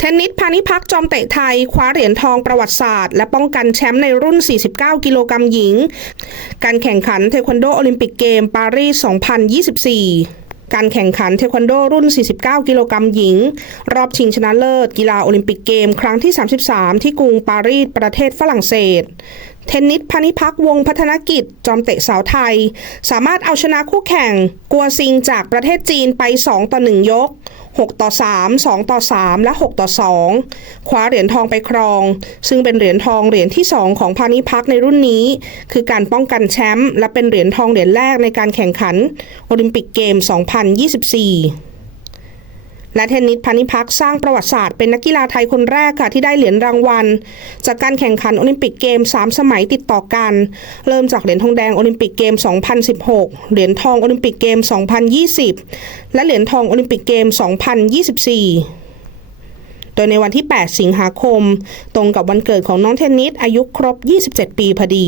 เทนนิสพานิพักจอมเตะไทย คว้าเหรียญทองประวัติศาสตร์ และป้องกันแชมป์ในรุ่น 49 กิโลกรัมหญิง การแข่งขันเทควันโดโอลิมปิกเกมปารีส 2024การแข่งขันเทควันโดรุ่น 49 กิโลกรัมหญิง รอบชิงชนะเลิศ กีฬาโอลิมปิกเกม ครั้งที่ 33 ที่กรุงปารีส ประเทศฝรั่งเศส เทนนิสพานิพักวงพัฒนกิจ จอมเตะสาวไทย สามารถเอาชนะคู่แข่ง กัวซิงจากประเทศจีนไป 2 ต่อ 1 ยก 6 ต่อ 3 2 ต่อ 3 และ 6 ต่อ 2 คว้าเหรียญทองไปครอง ซึ่งเป็นเหรียญทองเหรียญที่ 2 ของพานิพักในรุ่นนี้ คือการป้องกันแชมป์และเป็นเหรียญทองเหรียญแรกในการแข่งขันโอลิมปิกเกม 2024 และเทนนิสพานิพักสร้างประวัติศาสตร์เป็นนักกีฬาไทยคนแรกค่ะที่ได้เหรียญรางวัล จากการแข่งขันโอลิมปิกเกม 3 สมัยติดต่อกัน เริ่มจากเหรียญทองแดงโอลิมปิกเกม 2016 เหรียญทองโอลิมปิกเกม 2020 และเหรียญทองโอลิมปิกเกม 2024โดยในวันที่ 8 สิงหาคม ตรงกับวันเกิดของน้องเทนนิสอายุครบ 27 ปีพอดี